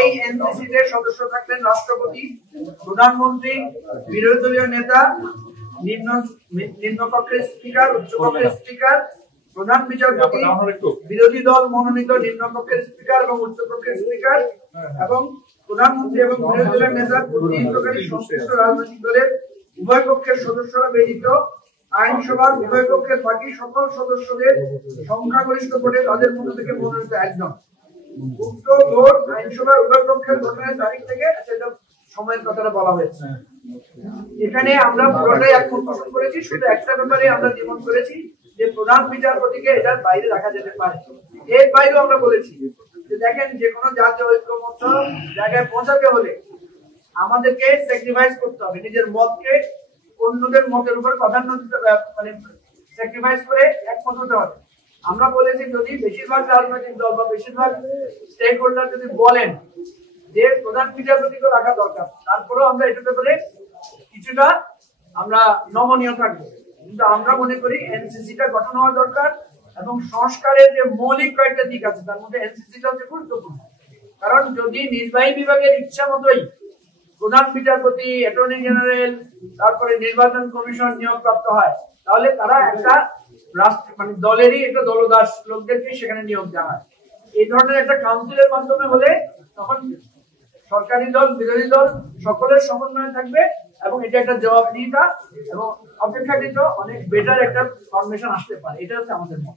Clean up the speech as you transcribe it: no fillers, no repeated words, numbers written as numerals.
এই এনসিসিতে সদস্য থাকলেন রাষ্ট্রপতি, প্রধানমন্ত্রী, বিরোধী দলীয় নেতা, নিম্নকক্ষের স্পিকার, উচ্চকক্ষের স্পিকার, প্রধান বিচারপতি, বিরোধী দল মনোনীত নিম্নকক্ষের স্পিকার এবং উচ্চকক্ষের স্পিকার, এবং প্রধানমন্ত্রী এবং বিরোধী দলের নেতা প্রতিনিধিত্বকারী সংশ্লিষ্ট রাজনৈতিক দলের উভয় পক্ষের সদস্যরা ব্যতীত আইনসভার উভয় পক্ষের বাকি সকল সদস্যদের সংখ্যাগরিষ্ঠ ভোটে তাদের মধ্য থেকে মনোনীত একজন। উক্ত ভোট আইনসভার উভয় পক্ষের গঠনের তারিখ থেকে সময়ের কথাটা বলা হয়েছে। এখানে আমরা পুরোটাই একমত পোষণ করেছি, শুধু একটা ব্যাপারে আমরা দ্বিমত করেছি যে প্রধান বিচারপতিকে এটার বাইরে রাখা যেতে পারে। এর বাইরেও আমরা বলেছি যে দেখেন, যে কোনো জাতীয় ঐক্যমত্য জায়গায় পৌঁছাতে হলে আমাদেরকে স্যাক্রিফাইস করতে হবে, নিজের মতকে অন্যদের মতের উপর প্রাধান্য দিতে, মানে স্যাক্রিফাইস করে একমত হতে হবে। আমরা বলেছি যদি বেশিরভাগ রাজনৈতিক দল বা বেশিরভাগ স্টেক হোল্ডার যদি বলেন যে প্রধান বিচারপতিকে রাখা দরকার, তারপরেও আমরা এটাতে করে কিছুটা আমরা নমনীয় থাকবো। কিন্তু আমরা মনে করি এনসিসিটা গঠন হওয়া দরকার এবং সংস্কারের যে মৌলিক কয়েকটা দিক আছে তার মধ্যে এনসিসিটা হচ্ছে গুরুত্বপূর্ণ। কারণ যদি নির্বাহী বিভাগের ইচ্ছা মতোই প্রধান বিচারপতি, অ্যাটর্নি জেনারেল, তারপরে নির্বাচন কমিশন নিয়োগ প্রাপ্ত হয়, তাহলে তারা একটা রাষ্ট্র মানে দলেরই একটা দলদাস লোকদেরকে সেখানে নিয়োগ দেওয়া হয়। এই ধরনের একটা কাউন্সিলের মাধ্যমে হলে তখন সরকারি দল, বিরোধী দল সকলের সমন্বয় থাকবে এবং এটা একটা জবাবদিহিতা এবং অপেক্ষাকৃত অনেক বেটার একটা ফরমেশন আসতে পারে। এটা হচ্ছে আমাদের মত।